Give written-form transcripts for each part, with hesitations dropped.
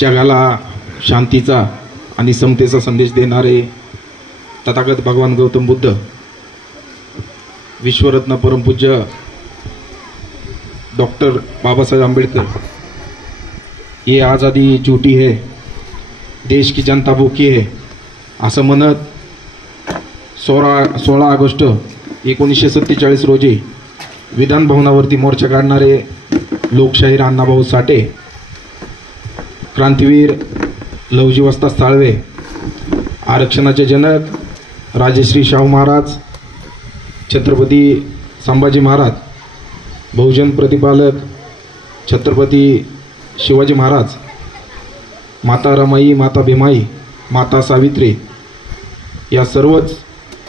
जगाला शांतीचा आणि समतेचा संदेश देणारे तथागत भगवान गौतम बुद्ध, विश्वरत्न परमपूज्य डॉक्टर बाबासाहेब आंबेडकर, ये आज़ादी झूठी है, देश की जनता भूकी है असं म्हणत 16 ऑगस्ट 1947 रोजी विधानभवनावरती मोर्चा काढणारे लोकशाहीर अण्णाभाऊ साठे, क्रांतीवीर लवजी वस्ताद साळवे, आरक्षणाचे जनक राजश्री शाहू महाराज, छत्रपती संभाजी महाराज, बहुजन प्रतिपालक छत्रपती शिवाजी महाराज, माता रमाई, माता भीमाई, माता सावित्री या सर्वच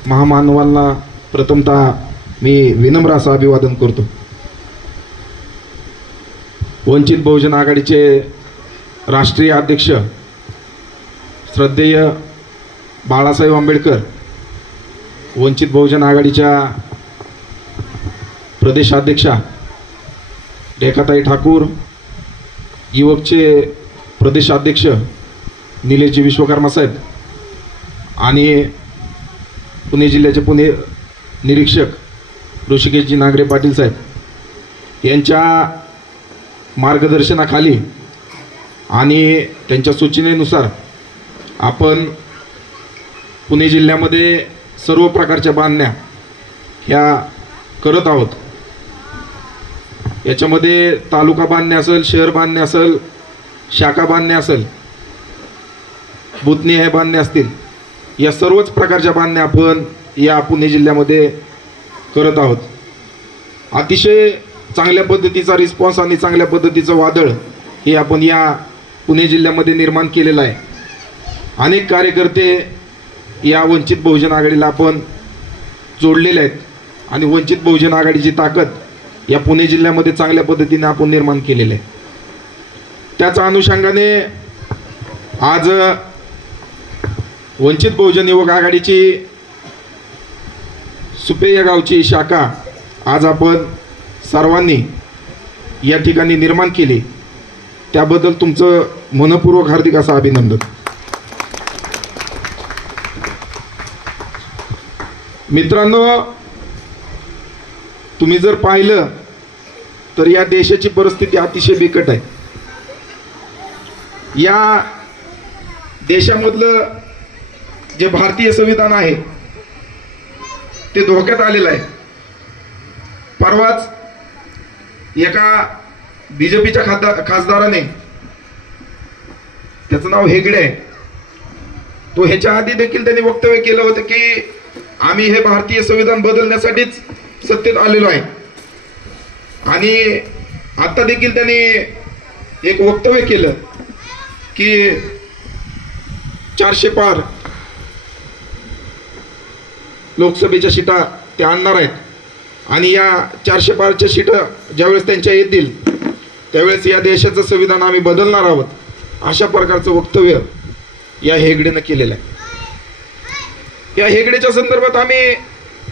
महामानवांना प्रथमतः मी विनम्र असं अभिवादन करतो। वंचित बहुजन आघाडीचे राष्ट्रीय अध्यक्ष श्रद्धेय बाळासाहेब आंबेडकर, वंचित बहुजन आघाडीच्या प्रदेशाध्यक्षा रेखाताई ठाकूर, युवकचे प्रदेशाध्यक्ष निलेशजी विश्वकर्मा साहेब आणि पुणे जिल्ह्याचे पुणे निरीक्षक ऋषिकेशजी नागरे पाटील साहेब यांच्या मार्गदर्शनाखाली आणि त्यांच्या सूचनेनुसार आपण पुणे जिल्ह्यामध्ये सर्व प्रकारच्या बांधण्या ह्या करत आहोत। याच्यामध्ये तालुका बांधणे असेल, शहर बांधणे असेल, शाखा बांधणे असेल, बुथनिहाय बांधणे असतील, या सर्वच प्रकारच्या बांधण्या आपण या पुणे जिल्ह्यामध्ये करत आहोत। अतिशय चांगल्या पद्धतीचा रिस्पॉन्स आणि चांगल्या पद्धतीचं वादळ हे आपण या पुणे जिल्ह्यामध्ये निर्माण केलेलं आहे। अनेक कार्यकर्ते या वंचित बहुजन आघाडीला आपण जोडलेले आहेत आणि वंचित बहुजन आघाडीची ताकद या पुणे जिल्ह्यामध्ये चांगल्या पद्धतीने आपण निर्माण केलेली आहे। त्याच्या अनुषंगाने आज वंचित बहुजन युवक आघाडीची सुपे या गावची शाखा आज आपण सर्वांनी या ठिकाणी निर्माण केली, त्याबद्दल तुमचं मनपूर्वक हार्दिक असं अभिनंदन। मित्रांनो, तुम्ही जर पाहिलं तर या देशाची परिस्थिती अतिशय बिकट आहे। या देशामधलं जे भारतीय संविधान आहे ते धोक्यात आलेलं आहे। परवाच एका बीजेपीच्या खासदाराने, त्याचं नाव हेगडे आहे, तो ह्याच्या आधी देखील त्यांनी वक्तव्य केलं होतं की आम्ही हे भारतीय संविधान बदलण्यासाठीच सत्तेत आलेलो आहे। आणि आता देखील त्यांनी एक वक्तव्य केलं की 400 पार लोकसभेच्या सीटा ते आणणार आहेत आणि या 400 पारच्या सीटा ज्यावेळेस त्यांच्या येतील त्यावेळेस या देशाचं संविधान आम्ही बदलणार आहोत, अशा प्रकारचं वक्तव्य या हेगडेनं केलेलं आहे। या हेगडेच्या संदर्भात आम्ही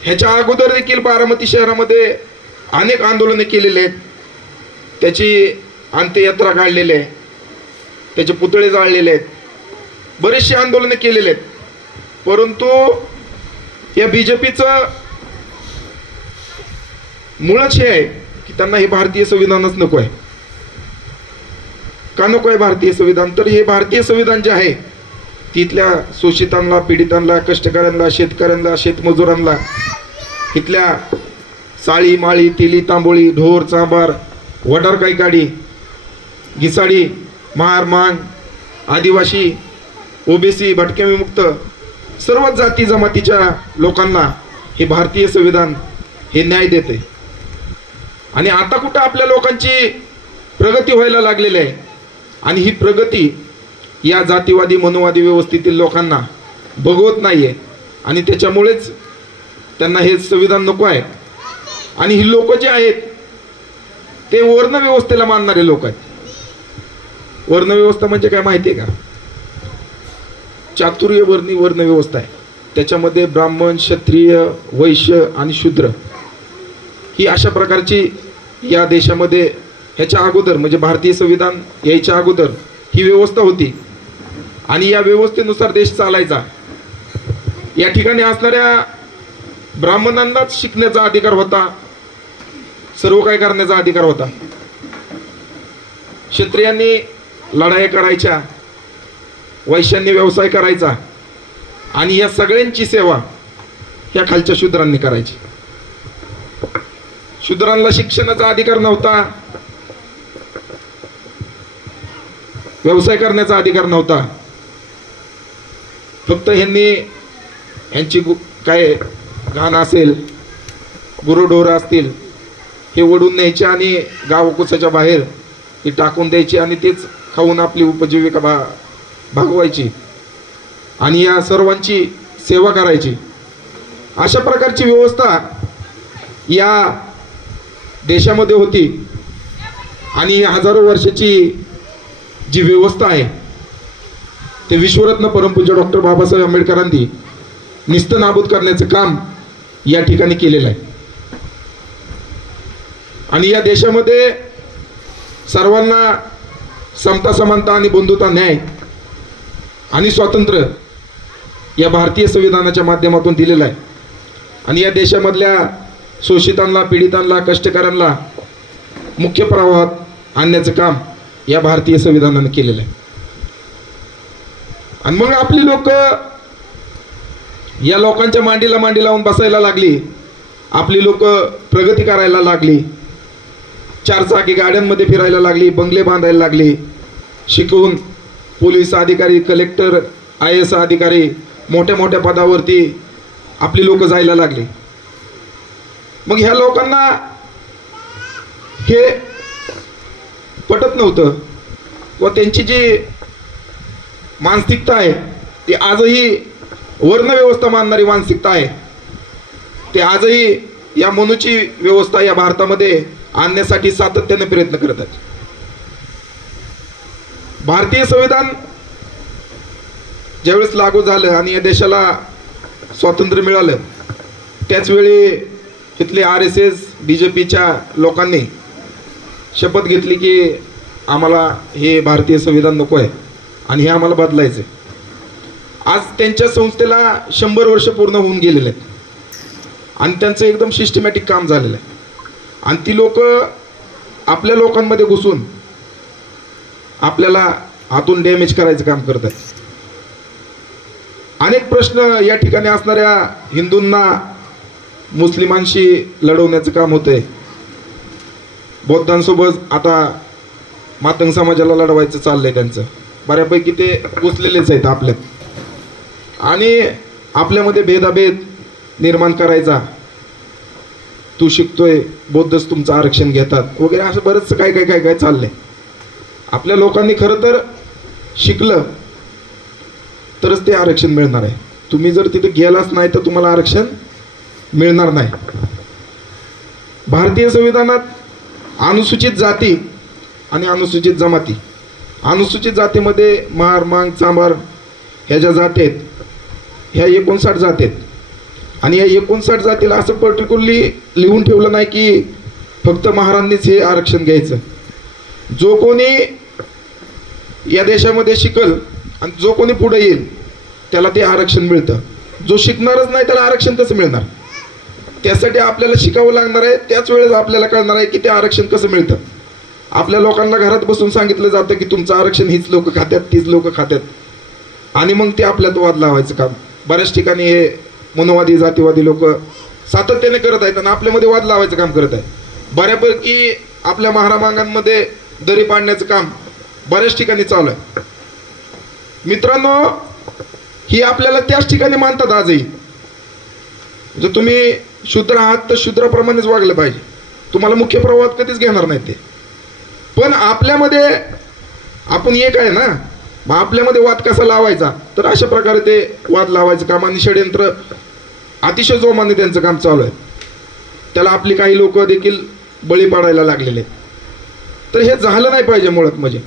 ह्याच्या अगोदर देखील बारामती शहरामध्ये अनेक आंदोलने केलेले आहेत, त्याची अंत्ययात्रा काढलेली आहे, त्याचे पुतळे जाळलेले आहेत, बरेचसे आंदोलने केलेले आहेत। परंतु या बीजेपीचं मुळच हे आहे की त्यांना हे भारतीय संविधानच नको आहे। का नको आहे भारतीय संविधान? तर हे भारतीय संविधान जे आहे तिथल्या शोषितांना, पीडितांना, कष्टकऱ्यांना, शेतकऱ्यांना, शेतमजुरांना, इथल्या साळी, माळी, तेली, तांबोळी, ढोर, चांबार, वडार, कायकाडी, घिसाडी, महार, मांग, आदिवासी, ओबीसी, भटके विमुक्त सर्वच जाती जमातीच्या लोकांना हे भारतीय संविधान हे न्याय देते। आणि आता कुठं आपल्या लोकांची प्रगती व्हायला लागलेली आहे आणि ही प्रगती या जातीवादी मनोवादी व्यवस्थेतील लोकांना बघवत नाहीये आणि त्याच्यामुळेच त्यांना हे संविधान नको आहे। आणि ही लोक जे आहेत ते वर्ण व्यवस्थेला मानणारे लोक आहेत। वर्ण व्यवस्था म्हणजे काय माहिती आहे का? चातुर्य वर्णी वर्ण व्यवस्था आहे, त्याच्यामध्ये ब्राह्मण, क्षत्रिय, वैश्य आणि शूद्र ही अशा प्रकारची या देशामध्ये ह्याच्या अगोदर म्हणजे भारतीय संविधान यायच्या अगोदर ही व्यवस्था होती आणि या व्यवस्थेनुसार देश चालायचा. या ठिकाणी असणाऱ्या ब्राह्मणांनाच शिकण्याचा अधिकार होता, सर्व काही करण्याचा अधिकार होता. क्षत्रियांनी लढाया करायच्या, वैश्यांनी व्यवसाय करायचा आणि या सगळ्यांची सेवा ह्या खालच्या शूद्रांनी करायची. शूद्रांना शिक्षणाचा अधिकार नव्हता, व्यवसाय करण्याचा अधिकार नव्हता. फक्त यांची काय घाण असेल, गुरुढोर असतील, हे ओढून न्यायचे आणि गावकुसाच्या बाहेर हे टाकून द्यायचे आणि तेच खाऊन आपली उपजीविका भागवायची आणि या सर्वांची सेवा करायची. अशा प्रकारची व्यवस्था या देशामध्ये होती आणि हजारो वर्षाची जी व्यवस्था आहे ते विश्वरत्न परमपूज्य डॉक्टर बाबासाहेब आंबेडकरांनी निस्तनाबूत करण्याचं काम या ठिकाणी केलेलं आहे. आणि या देशामध्ये सर्वांना समता, समानता आणि बंधुता, न्याय आणि स्वातंत्र्य या भारतीय संविधानाच्या माध्यमातून दिलेलं आहे. आणि या देशामधल्या शोषितांना, पीडितांना, कष्टकऱ्यांना मुख्य प्रवाहात आणण्याचं काम या भारतीय संविधानाने केलेलं आहे. आणि मग आपली लोक या लोकांच्या मांडीला मांडी लावून बसायला लागली. आपली लोक प्रगती करायला लागली, चारचाकी गाड्यांमध्ये फिरायला लागली, बंगले बांधायला लागली, शिकून पोलीस अधिकारी, कलेक्टर, IAS अधिकारी, मोठ्या मोठ्या पदावरती आपली लोक जायला लागली. मग ह्या लोकांना हे पटत नव्हतं व त्यांची जी मानसिकता आहे ती आजही वर्णव्यवस्था मानणारी मानसिकता आहे. ते आजही या मनुची व्यवस्था या भारतामध्ये आणण्यासाठी सातत्याने प्रयत्न करत आहेत. भारतीय संविधान ज्यावेळेस लागू झालं आणि या देशाला स्वातंत्र्य मिळालं त्याचवेळी इथले RSS, BJPच्या लोकांनी शपथ घेतली की आम्हाला हे भारतीय संविधान नको आहे आणि हे आम्हाला बदलायचं आहे. आज त्यांच्या संस्थेला 100 वर्ष पूर्ण होऊन गेलेले आहेत आणि त्यांचं एकदम सिस्टमॅटिक काम झालेलं आहे. आणि ती लोक आपल्या लोकांमध्ये घुसून आपल्याला हातून डॅमेज करायचं काम करत आहेत. अनेक प्रश्न या ठिकाणी असणाऱ्या हिंदूंना मुस्लिमांशी लढवण्याचं काम होतंय. बौद्धांसोबत आता मातंग समाजाला लढवायचं चाललंय त्यांचं. बऱ्यापैकी ते घुसलेलेच आहेत आपल्यात आणि आपल्यामध्ये भेदाभेद निर्माण करायचा. तू शिकतोय, बौद्धच तुमचं आरक्षण घेतात वगैरे, असं बरंच काय काय काय काय चाललंय. आपल्या लोकांनी खरं तर शिकलं तरच ते आरक्षण मिळणार आहे. तुम्ही जर तिथे गेलाच नाही तर तुम्हाला आरक्षण मिळणार नाही. भारतीय संविधानात अनुसूचित जाती आणि अनुसूचित जमाती, अनुसूचित जातीमध्ये महार, मांग, चांभार ह्या ज्या जाती आहेत ह्या 59 जाती आहेत. आणि या 59 जातीला असं पर्टिक्युलरली लिहून ठेवलं नाही की फक्त महारांनीच हे आरक्षण घ्यायचं. जो कोणी या देशामध्ये शिकल आणि जो कोणी पुढे येईल त्याला ते आरक्षण मिळतं. जो शिकणारच नाही त्याला आरक्षण कसं मिळणार? त्यासाठी आपल्याला शिकावं लागणार आहे. त्याच वेळेस आपल्याला कळणार आहे की ते आरक्षण कसं मिळतं. आपल्या लोकांना घरात बसून सांगितलं जातं की तुमचं आरक्षण हीच लोक खात्यात, तीच लोक खात्यात आणि मग ते आपल्यात वाद लावायचं काम बऱ्याच ठिकाणी हे मनोवादी, जातीवादी लोक सातत्याने करत आहेत आणि आपल्यामध्ये वाद लावायचं काम करत आहे. बऱ्यापैकी आपल्या महारामांगांमध्ये दरी पाडण्याचं काम बऱ्याच ठिकाणी चालू आहे. मित्रांनो, ही आपल्याला त्याच ठिकाणी मानतात आजही. जर तुम्ही शूद्र आहात तर शूद्राप्रमाणेच वागलं पाहिजे. तुम्हाला मुख्य प्रवाहात कधीच घेणार नाही ते. पण आपल्यामध्ये आपण एक आहे ना, मग आपल्यामध्ये वाद कसा लावायचा, तर अशा प्रकारे ते वाद लावायचं काम आणि षडयंत्र अतिशय जोमाने त्यांचं काम चालू आहे. त्याला आपली काही लोक देखील बळी पाडायला लागलेले. तर हे झालं नाही पाहिजे. मुळात म्हणजे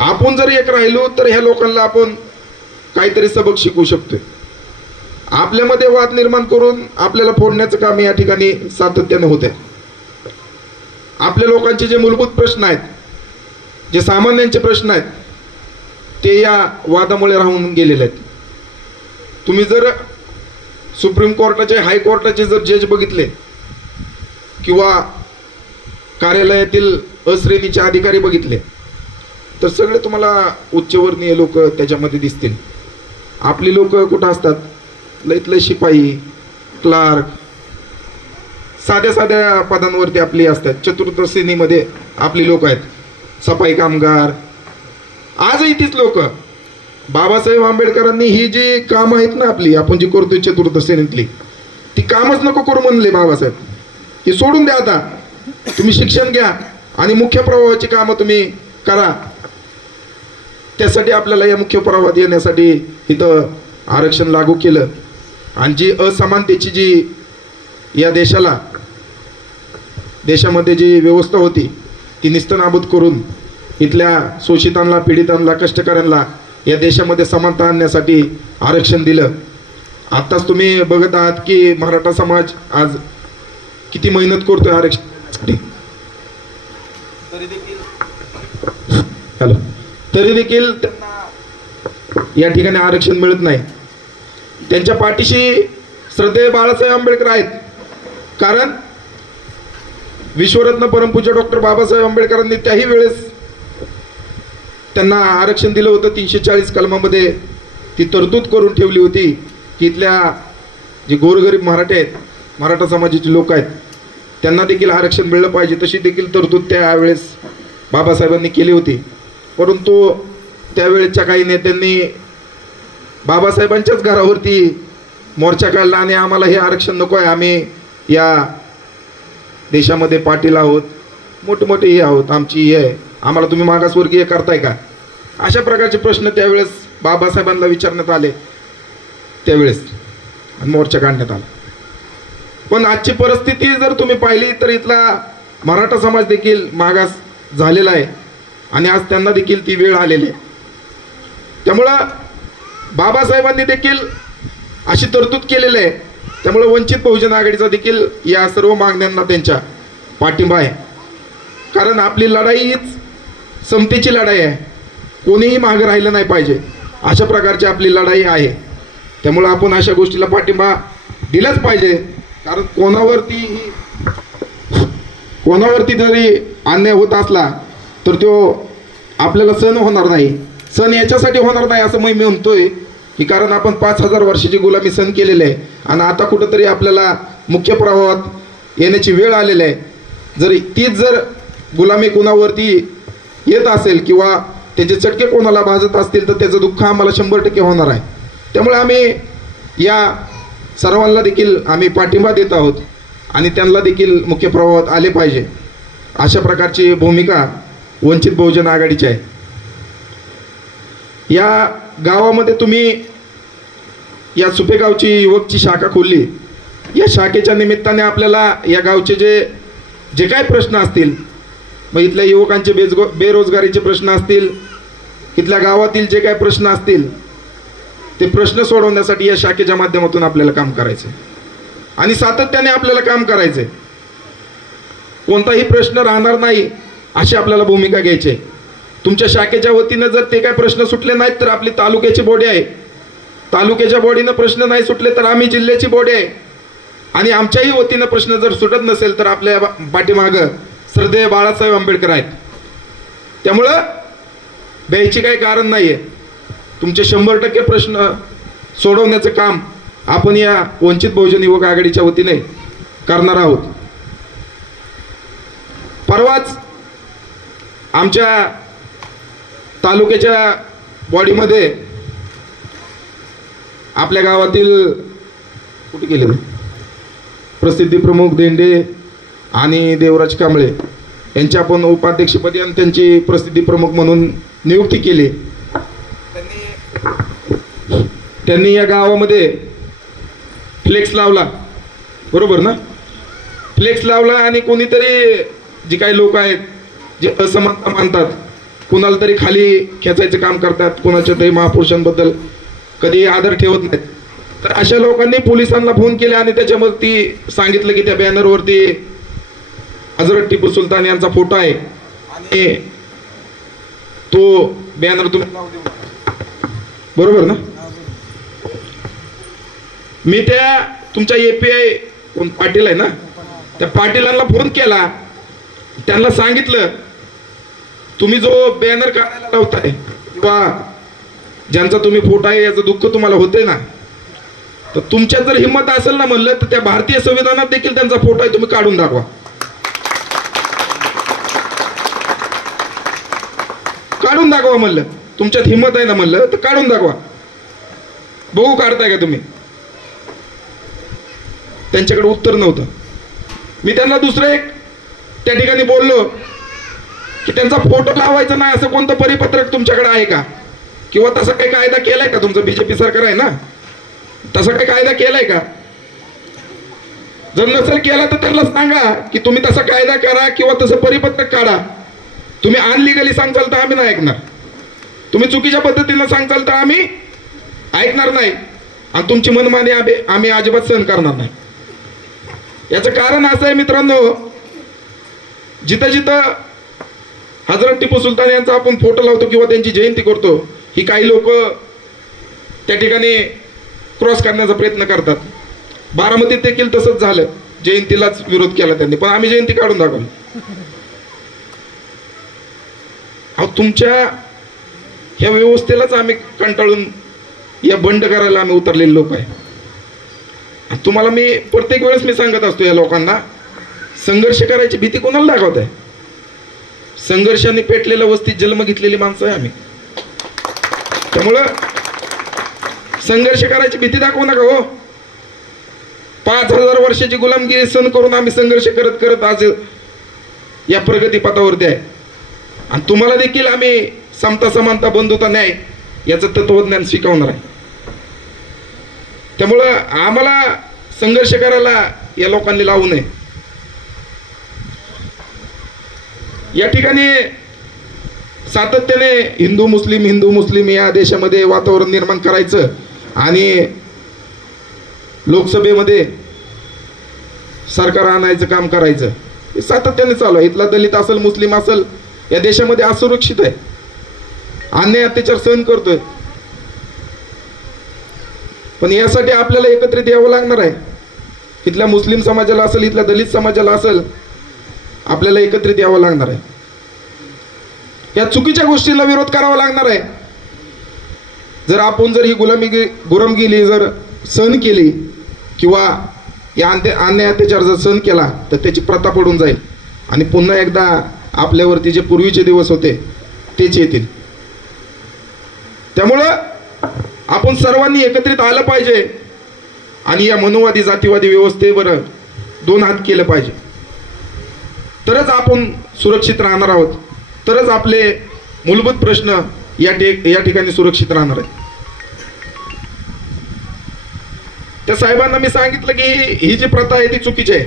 आपण जर एक राहिलो तर ह्या लोकांना आपण काहीतरी सबक शिकवू शकतोय. आपल्यामध्ये वाद निर्माण करून आपल्याला फोडण्याचं काम या ठिकाणी सातत्याने होत आहे. आपल्या लोकांचे जे मूलभूत प्रश्न आहेत, जे सामान्यांचे प्रश्न आहेत, ते या वादामुळे राहून गेलेले आहेत. तुम्ही जर सुप्रीम कोर्टाचे, हायकोर्टाचे जर जज बघितले किंवा कार्यालयातील अश्रेणीचे अधिकारी बघितले तर सगळे तुम्हाला उच्चवर्णीय लोक त्याच्यामध्ये दिसतील. आपली लोक कुठं असतात? लईतले शिपाई, क्लार्क, साध्या साध्या पदांवरती आपली असतात. चतुर्थ श्रेणीमध्ये आपली लोक आहेत, सफाई कामगार. आजही तीच लोक. बाबासाहेब आंबेडकरांनी ही जी काम आहेत ना आपली, आपण जी करतोय चतुर्थ श्रेणीतली, ती कामच नको करू म्हणले बाबासाहेब. ही सोडून द्या, आता तुम्ही शिक्षण घ्या आणि मुख्य प्रवाहाची कामं तुम्ही करा. त्यासाठी आपल्याला या मुख्य प्रवाहात येण्यासाठी इथं आरक्षण लागू केलं. आणि जी असमानतेची जी या देशामध्ये जी व्यवस्था होती ती निस्तनाबूत करून इथल्या शोषितांना, पीडितांना, कष्टकऱ्यांना या देशामध्ये समानता आणण्यासाठी आरक्षण दिलं. आत्ताच तुम्ही बघत आहात की मराठा समाज आज किती मेहनत करतोय आरक्षणासाठी. तरी देखील त्यांना या ठिकाणी आरक्षण मिळत नाही. त्यांच्या पाठीशी श्रद्धेय बाळासाहेब आंबेडकर आहेत. कारण विश्वरत्न परमपूज्य डॉक्टर बाबासाहेब आंबेडकरांनी त्याही वेळेस त्यांना आरक्षण दिलं होतं. 340 कलमामध्ये ती तरतूद करून ठेवली होती की इथल्या जे गोरगरीब मराठे आहेत, मराठा समाजाचे लोक आहेत, त्यांना देखील आरक्षण मिळलं पाहिजे. तशी देखील तरतूद त्यावेळेस बाबासाहेबांनी केली होती. परंतु त्यावेळेच्या काही नेत्यांनी बाबासाहेबांच्याच घरावरती मोर्चा काढला आणि आम्हाला हे आरक्षण नको आहे, आम्ही या देशामध्ये पाटील आहोत, मोठमोठे हे आहोत, आमची हे आहे, आम्हाला तुम्ही मागासवर्गीय करताय का? अशा प्रकारचे प्रश्न त्यावेळेस बाबासाहेबांना विचारण्यात आले त्यावेळेस आणि मोर्चा काढण्यात आला. पण आजची परिस्थिती जर तुम्ही पाहिली तर इथला मराठा समाज देखील मागास झालेला आहे आणि आज त्यांना देखील ती वेळ आलेली आहे. त्यामुळं बाबासाहेबांनी देखील अशी तरतूद केलेली आहे. त्यामुळे वंचित बहुजन आघाडीचा देखील या सर्व मागण्यांना त्यांच्या पाठिंबा आहे. कारण आपली लढाई हीच समतेची लढाई आहे. कोणीही मागे राहिलं नाही पाहिजे, अशा प्रकारची आपली लढाई आहे. त्यामुळे आपण अशा गोष्टीला पाठिंबा दिलाच पाहिजे. कारण कोणावरती जरी अन्याय होत असला तर तो आपल्याला सहन होणार नाही. सण याच्यासाठी होणार नाही असं मी म्हणतोय की कारण आपण 5000 वर्षाची गुलामी सहन केलेली आहे आणि आता कुठंतरी आपल्याला मुख्य प्रवाहात येण्याची वेळ आलेली आहे. जर गुलामी कोणावरती येत असेल किंवा त्याचे चटके कोणाला भाजत असतील तर त्याचं दुःख आम्हाला 100% होणार आहे. त्यामुळे आम्ही या सर्वांना देखील आम्ही पाठिंबा देत आहोत आणि त्यांना देखील मुख्य प्रवाहात आले पाहिजे, अशा प्रकारची भूमिका वंचित बहुजन आघाडीची आहे. या गावामध्ये तुम्ही या सुपेगावची युवकची शाखा खोलली. या शाखेच्या निमित्ताने आपल्याला या गावचे जे काही प्रश्न असतील, मग इथल्या युवकांचे बेरोजगारीचे प्रश्न असतील, इथल्या गावातील जे काही प्रश्न असतील ते प्रश्न सोडवण्यासाठी या शाखेच्या माध्यमातून आपल्याला काम करायचं आणि सातत्याने आपल्याला काम करायचंय. कोणताही प्रश्न राहणार नाही अशी आपल्याला भूमिका घ्यायची आहे. तुमच्या शाखेच्या वतीनं जर ते काही प्रश्न सुटले नाहीत तर आपली तालुक्याची बॉडी आहे, तालुक्याच्या बॉडीनं प्रश्न नाही सुटले तर आम्ही जिल्ह्याची बॉडी आहे आणि आमच्याही वतीनं प्रश्न जर सुटत नसेल तर आपल्या पाठीमागं श्रद्धेय बाळासाहेब आंबेडकर आहेत. त्यामुळं भ्यायची काही कारण नाही आहे. तुमचे 100% प्रश्न सोडवण्याचं काम आपण या वंचित बहुजन युवक आघाडीच्या वतीने करणार आहोत. परवाच आमच्या तालुक्याच्या बॉडीमध्ये आपल्या गावातील कुठे गेले प्रसिद्धी प्रमुख देंडे आणि देवराज कांबळे यांच्या आपण उपाध्यक्षपदी आणि त्यांची प्रसिद्धी प्रमुख म्हणून नियुक्ती केली. त्यांनी या गावामध्ये फ्लेक्स लावला, बरोबर ना? फ्लेक्स लावला आणि कोणीतरी जी काही लोक आहेत जे असमानता मानतात, कुणाला तरी खाली खेचायचं काम करतात, कुणाच्या तरी महापुरुषांबद्दल कधी आदर ठेवत नाहीत, तर अशा लोकांनी पोलिसांना फोन केले आणि त्याच्यावरती सांगितलं की त्या बॅनरवरती हजरत टिपू सुलतान यांचा फोटो आहे आणि तो बॅनर तुम्ही लावू देऊ. बरोबर ना? मी त्या तुमच्या API कोण पाटील आहे ना, त्या पाटीलांना फोन केला, त्यांना सांगितलं तुम्ही जो बॅनर काढायला लावताय किंवा ज्यांचा तुम्ही फोटो आहे याचं दुःख तुम्हाला होतंय ना, तर तुमच्यात जर हिंमत असेल ना म्हणलं तर त्या भारतीय संविधानात देखील त्यांचा फोटो आहे, तुम्ही काढून दाखवा. काढून दाखवा म्हणलं, तुमच्यात हिंमत आहे ना म्हणलं तर काढून दाखवा, बघू काढताय का तुम्ही. त्यांच्याकडे उत्तर नव्हतं. मी त्यांना दुसरं एक त्या ठिकाणी बोललो की त्यांचा फोटो लावायचा नाही असं कोणतं परिपत्रक तुमच्याकडे आहे का, किंवा तसा काही कायदा केलाय का? तुमचं BJP सरकार आहे ना, तसा काही कायदा केलाय का? जर नसेल केला तर त्यांना सांगा की तुम्ही तसा कायदा करा किंवा तसं परिपत्रक काढा. तुम्ही अनलिगली सांगचाल तर आम्ही नाही ऐकणार, तुम्ही चुकीच्या पद्धतीनं सांगचाल तर आम्ही ऐकणार नाही, आणि तुमची मनमानी आम्ही अजिबात सहन करणार नाही. याचं कारण असं आहे मित्रांनो, जिथं जिथं हजरत टिपू सुलतान यांचा आपण फोटो लावतो किंवा त्यांची जयंती करतो, ही काही लोक त्या ठिकाणी क्रॉस करण्याचा प्रयत्न करतात. बारामतीत देखील तसंच झालं, जयंतीलाच विरोध केला त्यांनी, पण आम्ही जयंती काढून दाखवली. अहो, तुमच्या ह्या व्यवस्थेलाच आम्ही कंटाळून या बंड करायला आम्ही उतरलेले लोक आहे. तुम्हाला मी प्रत्येक वेळेस मी सांगत असतो या लोकांना, संघर्ष करायची भीती कोणाला दाखवत आहे? संघर्षाने पेटलेल्या वस्तीत जन्म घेतलेली माणसं आहे आम्ही. त्यामुळं संघर्ष करायची भीती दाखवू नका हो. 5000 वर्षाची गुलामगिरी सहन करून आम्ही संघर्ष करत करत आज या प्रगतीपथावरती आहे. आणि तुम्हाला देखील आम्ही समता समानता बंधुता न्याय याचं तत्वज्ञान शिकवणार आहे. त्यामुळं आम्हाला संघर्ष करायला या लोकांनी लावू नये. या ठिकाणी सातत्याने हिंदू मुस्लिम या देशामध्ये वातावरण निर्माण करायचं आणि लोकसभेमध्ये सरकार आणायचं काम करायचं, हे सातत्याने चालू आहे. इथला दलित असेल, मुस्लिम असेल, या देशामध्ये असुरक्षित आहे, अन्याय अत्याचार सहन करतोय. पण यासाठी आपल्याला एकत्रित यावं लागणार आहे. इथल्या मुस्लिम समाजाला असेल, इथल्या दलित समाजाला असेल, आपल्याला एकत्रित यावं लागणार आहे. या चुकीच्या गोष्टीला विरोध करावा लागणार आहे. जर आपण जर ही गुलामगिरी जर सहन केली किंवा या अन्याय अत्याचार जर सहन केला तर त्याची प्रथा पडून जाईल आणि पुन्हा एकदा आपल्यावरती जे पूर्वीचे दिवस होते तेच येतील. त्यामुळं आपण सर्वांनी एकत्रित आलं पाहिजे आणि या मनोवादी जातीवादी व्यवस्थेवर 2 हात केलं पाहिजे. तरच आपण सुरक्षित राहणार आहोत, तरच आपले मूलभूत प्रश्न या ठिकाणी सुरक्षित राहणार आहेत. त्या साहेबांना मी सांगितलं की ही जी प्रथा आहे ती चुकीची आहे,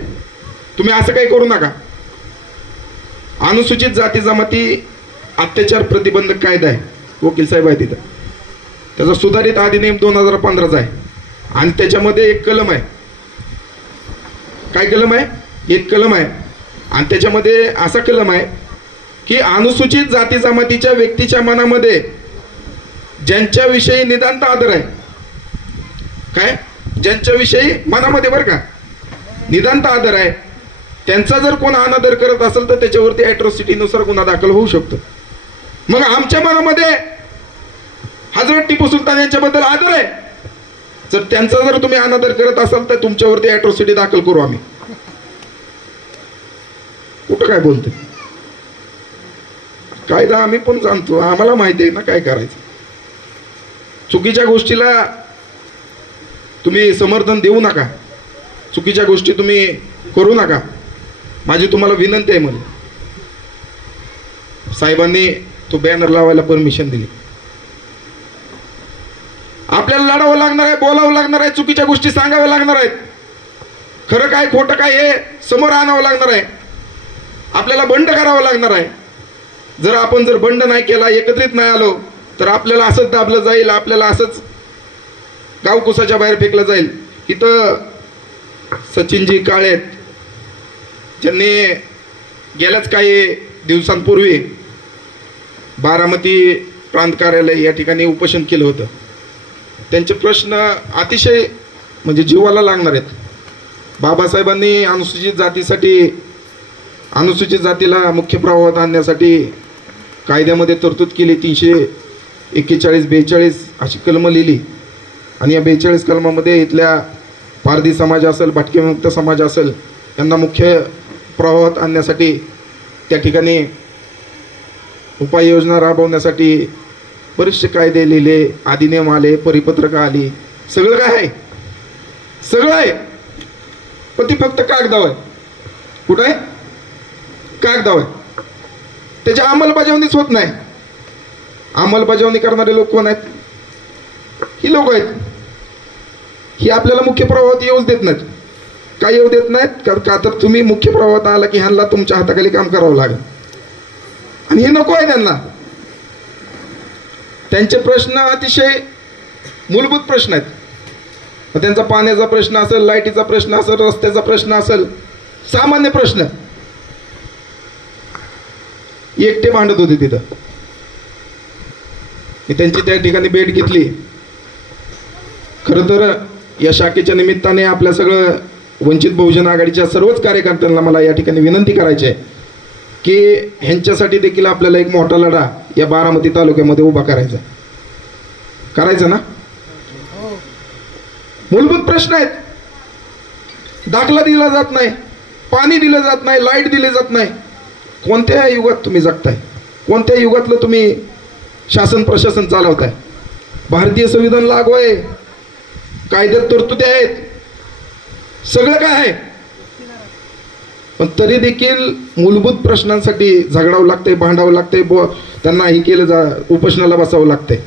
तुम्ही असं काही करू नका. अनुसूचित जाती जमाती अत्याचार प्रतिबंधक कायदा आहे, वकील साहेब आहे तिथं, त्याचा सुधारित अधिनियम 2015चा आहे आणि त्याच्यामध्ये एक कलम आहे. काय कलम आहे? एक कलम आहे आणि त्याच्यामध्ये असा कलम आहे की अनुसूचित जाती जमातीच्या व्यक्तीच्या मनामध्ये ज्यांच्याविषयी नितांत आदर आहे, काय ज्यांच्याविषयी मनामध्ये बरं का नितांत आदर आहे, त्यांचा जर कोण अनादर करत असेल तर त्याच्यावरती ॲट्रॉसिटीनुसार गुन्हा दाखल होऊ शकतो. मग आमच्या मनामध्ये हजरत टिपू सुलतान यांच्याबद्दल आदर आहे, जर त्यांचा जर तुम्ही अनादर करत असाल तर तुमच्यावरती ॲट्रॉसिटी दाखल करू आम्ही. कुठं काय बोलते? कायदा आम्ही पण जाणतो, आम्हाला माहिती आहे ना काय करायचं. चुकीच्या गोष्टीला तुम्ही समर्थन देऊ नका, चुकीच्या गोष्टी तुम्ही करू नका, माझी तुम्हाला विनंती आहे. मला साहेबांनी तो बॅनर लावायला परमिशन दिली. आपल्याला लढावं लागणार आहे, बोलावं लागणार आहे, चुकीच्या गोष्टी सांगाव्या लागणार आहेत, खरं काय खोटं काय हे समोर आणावं लागणार आहे, आपल्याला बंड करावं लागणार आहे. जर आपण जर बंड नाही केला, एकत्रित नाही आलो तर आपल्याला असंच दाबलं जाईल, आपल्याला असंच गावकुसाच्या बाहेर फेकलं जाईल. इथं सचिनजी काळे ज्यांनी गेल्याच काही दिवसांपूर्वी बारामती प्रांत कार्यालय या ठिकाणी उपोषण केलं होतं. त्यांचे प्रश्न अतिशय म्हणजे जीवाला लागणार आहेत. बाबासाहेबांनी अनुसूचित जातीला मुख्य प्रवाहात आणण्यासाठी कायद्यामध्ये तरतूद केली. 341, 42 अशी कलमं लिहिली आणि या 42 कलमामध्ये इथल्या पारधी समाज असेल, भटकेमुक्त समाज असेल, यांना मुख्य प्रवाहात आणण्यासाठी त्या ठिकाणी उपाययोजना राबवण्यासाठी बरेचसे कायदे लिहिले, अधिनियम आले, परिपत्रकं आली, सगळं काय आहे, सगळं आहे. पण ती फक्त कागदावर आहे. कुठं आहे? कागदावर. त्याची अंमलबजावणीच होत नाही. अंमलबजावणी करणारे लोक कोण आहेत? ही लोक आहेत. ही आपल्याला मुख्य प्रवाहात येऊच देत नाहीत. का येऊ देत नाहीत? का तर तुम्ही मुख्य प्रवाहात आला की ह्यांना तुमच्या हाताखाली काम करावं लागेल आणि हे नको आहे त्यांना. त्यांचे प्रश्न अतिशय मूलभूत प्रश्न आहेत. त्यांचा पाण्याचा प्रश्न असेल, लाईटीचा प्रश्न असेल, रस्त्याचा प्रश्न असेल, सामान्य प्रश्न. एकटे भांडत होते तिथं. मी त्यांची त्या ठिकाणी भेट घेतली. खरं तर या शाखेच्या निमित्ताने आपल्या सगळं वंचित बहुजन आघाडीच्या सर्वच कार्यकर्त्यांना मला या ठिकाणी विनंती करायची आहे की ह्यांच्यासाठी देखील आपल्याला एक मोठा लढा या बारामती तालुक्यामध्ये उभा करायचा ना. मूलभूत प्रश्न आहेत. दाखला दिला जात नाही, पाणी दिलं जात नाही, लाईट दिले जात नाही. कोणत्या युगात तुम्ही जगताय? कोणत्या युगातलं तुम्ही शासन प्रशासन चालवताय? भारतीय संविधान लागू आहे, कायद्यात तरतुदी आहेत, सगळं काय आहे, पण तरी देखील मूलभूत प्रश्नांसाठी झगडावं लागतंय, भांडावं लागतंय, त्यांना हे केलं उपोषणाला बसावं लागतंय.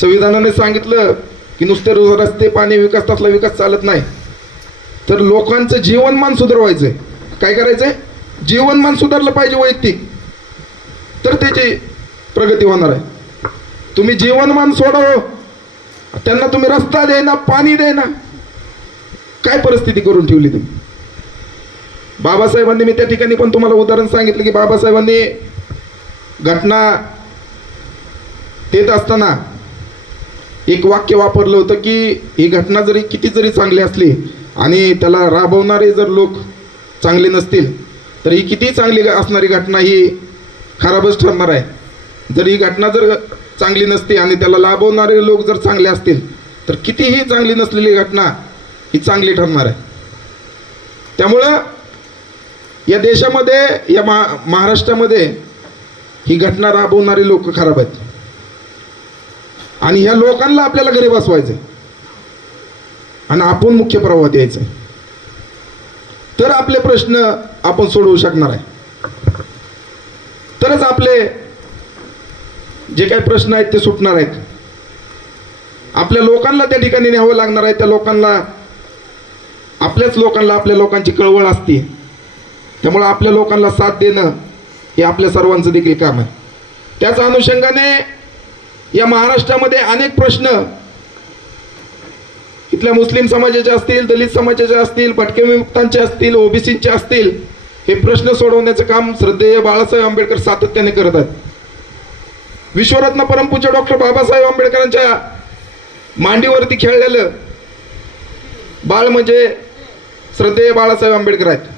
संविधानाने सांगितलं की नुसते रस्ते, पाणी, विकास, तसला विकास चालत नाही. तर लोकांचं जीवनमान सुधारवायचंय. काय करायचंय? जीवनमान सुधारलं पाहिजे वैयक्तिक, तर त्याची प्रगती होणार आहे. तुम्ही जीवनमान सोडावं, त्यांना तुम्ही रस्ता देना, पाणी देना, काय परिस्थिती करून ठेवली तुम्ही. बाबासाहेबांनी, मी त्या ठिकाणी पण तुम्हाला उदाहरण सांगितलं की बाबासाहेबांनी घटना देत असताना एक वाक्य वापरलं होतं की ही घटना जरी किती जरी चांगली असली आणि त्याला राबवणारे जर लोक चांगले नसतील तर ही किती चांगली असणारी घटना ही खराबच ठरणार आहे. जर ही घटना जर चांगली नसती आणि त्याला लाभवणारे लोक जर चांगले असतील तर कितीही चांगली नसलेली घटना ही चांगली ठरणार आहे. त्यामुळं या देशामध्ये, या महाराष्ट्रामध्ये ही घटना राबवणारे लोक खराब आहेत आणि ह्या लोकांना आपल्याला घरी बसवायचं आणि आपण मुख्य प्रवाहात यायचं, तर आपले प्रश्न आपण सोडवू शकणार आहे. तरच आपले जे काही प्रश्न आहेत ते सुटणार आहेत. आपल्या लोकांना त्या ठिकाणी न्यावं लागणार आहे. त्या लोकांना, आपल्याच लोकांना, आपल्या लोकांची कळवळ असते. त्यामुळे आपल्या लोकांना साथ देणं हे आपल्या सर्वांचं देखील काम आहे. त्याच अनुषंगाने या महाराष्ट्रामध्ये अनेक प्रश्न इथल्या मुस्लिम समाजाचे असतील, दलित समाजाचे असतील, भटके विमुक्तांचे असतील, ओबीसीचे असतील, हे प्रश्न सोडवण्याचं काम श्रद्धेय बाळासाहेब आंबेडकर सातत्याने करत आहेत. विश्वरत्न परमपूज्य डॉक्टर बाबासाहेब आंबेडकरांच्या मांडीवरती खेळलेलं बाळ म्हणजे श्रद्धेय बाळासाहेब आंबेडकर आहेत.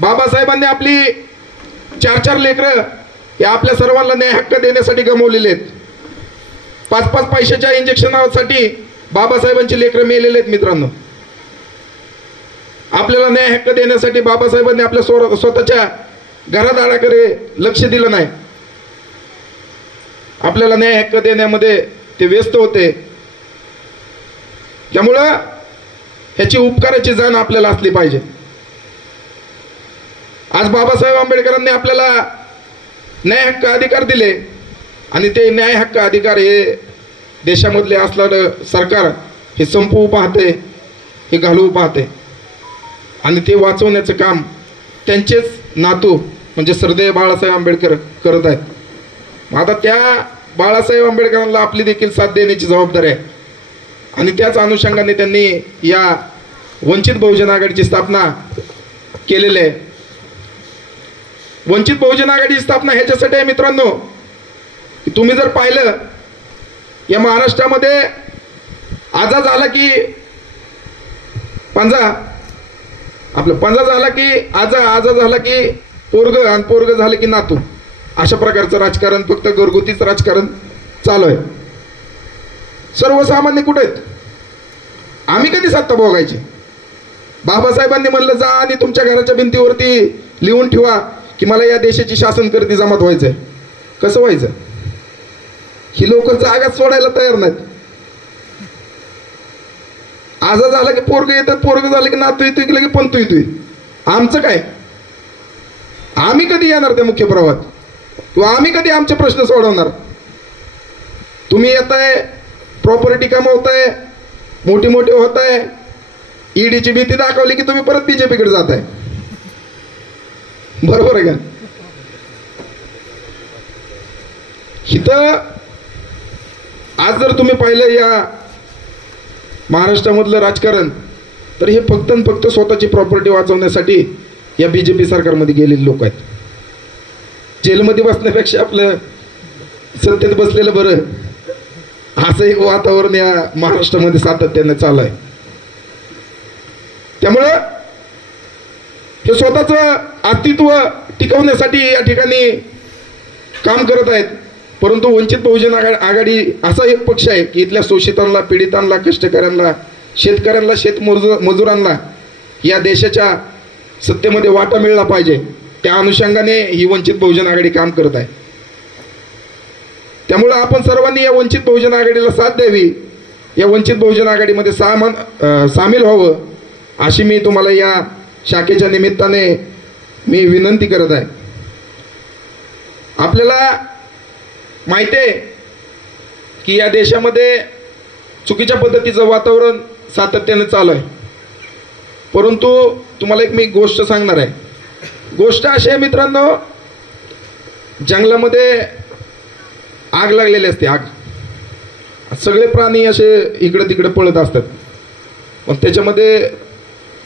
बाबासाहेबांनी आपली 4 लेकरं या आपल्या सर्वांना न्याय हक्क देण्यासाठी गमावलेले आहेत. 5 पैशाच्या इंजेक्शनासाठी बाबासाहेबांची लेकरं मेलेले आहेत. मित्रांनो, आपल्याला न्याय हक्क देण्यासाठी बाबासाहेबांनी आपल्या स्वतःच्या घरादाराकडे लक्ष दिलं नाही. आपल्याला न्याय हक्क देण्यामध्ये ते व्यस्त होते. त्यामुळं ह्याची उपकाराची जाण आपल्याला असली पाहिजे. आज बाबासाहेब आंबेडकरांनी आपल्याला न्याय हक्क अधिकार दिले आणि ते न्याय हक्क अधिकार हे देशामधले असणारं सरकार हे संपवू पाहते, हे घालवू पाहते आणि ते वाचवण्याचं काम त्यांचेच नातू म्हणजे श्रद्धेय बाळासाहेब आंबेडकर करत आहेत. आता त्या बाळासाहेब आंबेडकरांना आपली देखील साथ देण्याची जबाबदारी आहे आणि त्याच अनुषंगाने त्यांनी या वंचित बहुजन आघाडीची स्थापना केलेली आहे. वंचित बहुजन आघाडीची स्थापना ह्याच्यासाठी आहे मित्रांनो, तुम्ही जर पाहिलं या महाराष्ट्रामध्ये आजा झाला की पंजा, आपलं पंजा झाला की आजा, आजा झाला की पोरग, आणि पोरग झालं की नातू. अशा प्रकारचं राजकारण, फक्त घरगुतीच राजकारण चालू आहे. सर्वसामान्य कुठे आहेत? आम्ही कधी सत्ता भोगायची? बाबासाहेबांनी म्हणलं जा आणि तुमच्या घराच्या भिंतीवरती लिहून ठेवा की मला या देशाची शासनकर्ती जमात व्हायचंय. कसं व्हायचं? ही लोक जागा सोडायला तयार नाहीत. आजा झाला की पोरग येतात, पोरग झालं की नातू येतोय की लगे पंतू येतोय. आमचं काय? आम्ही कधी येणार त्या मुख्य प्रवाहात? किंवा आम्ही कधी आमचे प्रश्न सोडवणार? तुम्ही येताय, प्रॉपर्टी कमवताय, मोठी मोठी होताय, ईडीची भीती दाखवली की तुम्ही परत बीजेपीकडे जाताय. बरोबर आहे का? इथं आज जर तुम्ही पाहिलं या महाराष्ट्रामधलं राजकारण, तर हे फक्त आणि फक्त स्वतःची प्रॉपर्टी वाचवण्यासाठी या बीजेपी सरकारमध्ये गेलेले लोक आहेत. जेलमध्ये बसण्यापेक्षा आपलं सत्तेत बसलेलं बरं, असं एक वातावरण या महाराष्ट्रामध्ये सातत्याने चालू आहे. त्यामुळं हे स्वतःचं अस्तित्व टिकवण्यासाठी या ठिकाणी काम करत आहेत. परंतु वंचित बहुजन आघाडी असा एक पक्ष आहे की इथल्या शोषितांना, पीडितांना, कष्टकऱ्यांना, शेतकऱ्यांना, शेतमजुरांना या देशाच्या सत्तेमध्ये वाटा मिळला पाहिजे, त्या अनुषंगाने ही वंचित बहुजन आघाडी काम करत आहे. त्यामुळं आपण सर्वांनी या वंचित बहुजन आघाडीला साथ द्यावी, या वंचित बहुजन आघाडीमध्ये सामील व्हावं, अशी मी तुम्हाला या शाखेच्या निमित्ताने मी विनंती करत आहे. आपल्याला माहिती आहे की या देशामध्ये चुकीच्या पद्धतीचं वातावरण सातत्याने चालू आहे. परंतु तुम्हाला एक मी गोष्ट सांगणार आहे. गोष्ट अशी आहे मित्रांनो, जंगलामध्ये आग लागलेली असते. आग, सगळे प्राणी असे इकडे तिकडे पळत असतात. मग त्याच्यामध्ये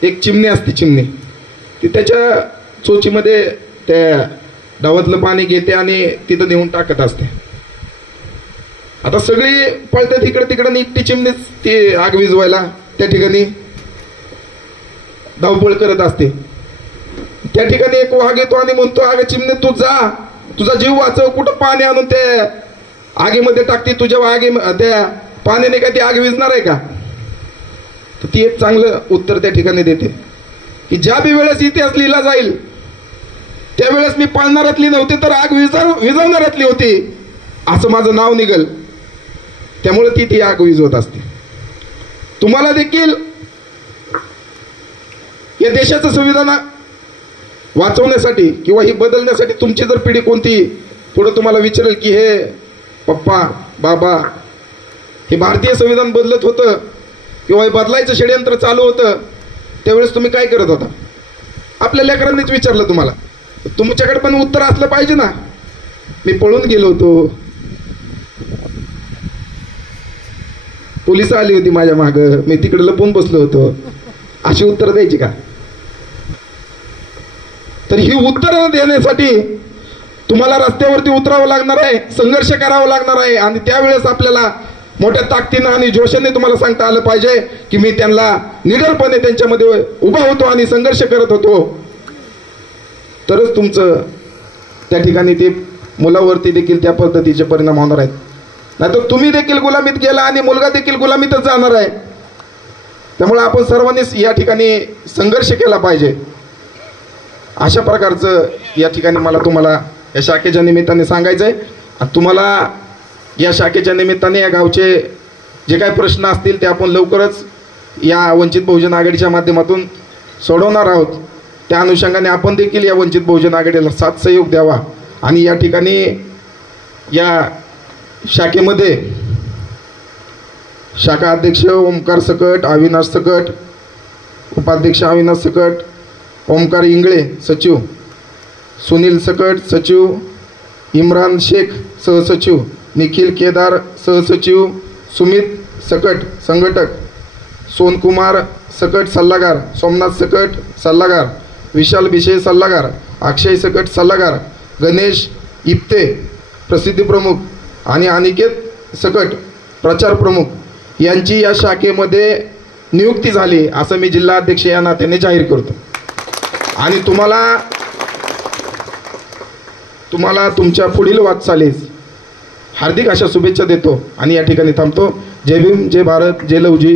एक चिमणी असते. चिमणी ती त्याच्या चोचीमध्ये त्या डावातलं पाणी घेते आणि तिथं नेऊन टाकत असते. आता सगळी पळतात इकडे तिकडे, एकटी चिमणीच ती आग विझवायला त्या ठिकाणी धावपळ करत असते. त्या ठिकाणी एक वाघ येतो आणि म्हणतो, अगं चिमणे तू जा, तुझा जीव वाचव, कुठं पाणी आणून ते आगीमध्ये टाकते, तुझ्या आगी त्या पाण्याने काय ती आग विझणार आहे का? तर ती एक चांगलं उत्तर त्या ठिकाणी देते की ज्या बी वेळेस इतिहास लिहिला जाईल त्यावेळेस मी पाळणारातली नव्हते तर आग विझवणारातली होती असं माझं नाव निघल. त्यामुळे ती आग विझवत असते. तुम्हाला देखील या देशाचं संविधान वाचवण्यासाठी किंवा ही बदलण्यासाठी तुमची जर पिढी कोणती पुढे तुम्हाला विचारेल की हे पप्पा, बाबा, हे भारतीय संविधान बदलत होतं किंवा हे बदलायचं षडयंत्र चालू होतं, त्यावेळेस तुम्ही काय करत होता? आपल्या लेकरांनीच विचारलं तुम्हाला. तुमच्याकडे पण उत्तर असलं पाहिजे ना. मी पळून गेलो होतो, पोलिस आली होती माझ्या मागं, मी तिकडे लपून बसलो होतो, अशी उत्तर द्यायची का? तर ही उत्तरं देण्यासाठी तुम्हाला रस्त्यावरती उतरावं लागणार आहे, संघर्ष करावा लागणार आहे. आणि त्यावेळेस आपल्याला मोठ्या ताकदीनं आणि जोशाने तुम्हाला सांगता आलं पाहिजे की मी त्यांना निडरपणे त्यांच्यामध्ये उभा होतो आणि संघर्ष करत होतो. तरच तुमचं त्या ठिकाणी ते मुलावरती देखील त्या पद्धतीचे परिणाम होणार आहेत. नाहीतर तुम्ही देखील गुलामीत गेला आणि मुलगा देखील गुलामीतच जाणार आहे. त्यामुळे आपण सर्वांनीच या ठिकाणी संघर्ष केला पाहिजे. अशा प्रकारचं या ठिकाणी मला तुम्हाला या शाखेच्या निमित्ताने सांगायचं आहे. आणि तुम्हाला या शाखेच्या निमित्ताने या गावचे जे काही प्रश्न असतील ते आपण लवकरच या वंचित बहुजन आघाडीच्या माध्यमातून सोडवणार आहोत. त्या अनुषंगाने आपण देखील या वंचित बहुजन आघाडीला साथ सहयोग द्यावा. आणि या ठिकाणी या शाखेमध्ये शाखा अध्यक्ष ओमकार सकट, अविनाश सकट, उपाध्यक्ष अविनाश सकट, ओमकार इंगळे सचिव, सुनील सकट सचिव, इम्रान शेख सहसचिव, निखिल केदार सहसचिव, सुमित सकट संघटक, सोनकुमार सकट सल्लागार, सोमनाथ सकट सल्लागार, विशाल बिशे सल्लागार, अक्षय सकट सल्लागार, गणेश इप्ते प्रसिद्धी प्रमुख आणि अनिकेत सकट प्रचार प्रमुख यांची या शाखेमध्ये नियुक्ती झाली असं मी जिल्हाध्यक्ष या नात्याने जाहीर करतो आणि तुम्हाला तुमच्या पुढील वाटचालीस हार्दिक अशा शुभेच्छा देतो आणि या ठिकाणी थांबतो. जय भीम, जय भारत, जय लवजी.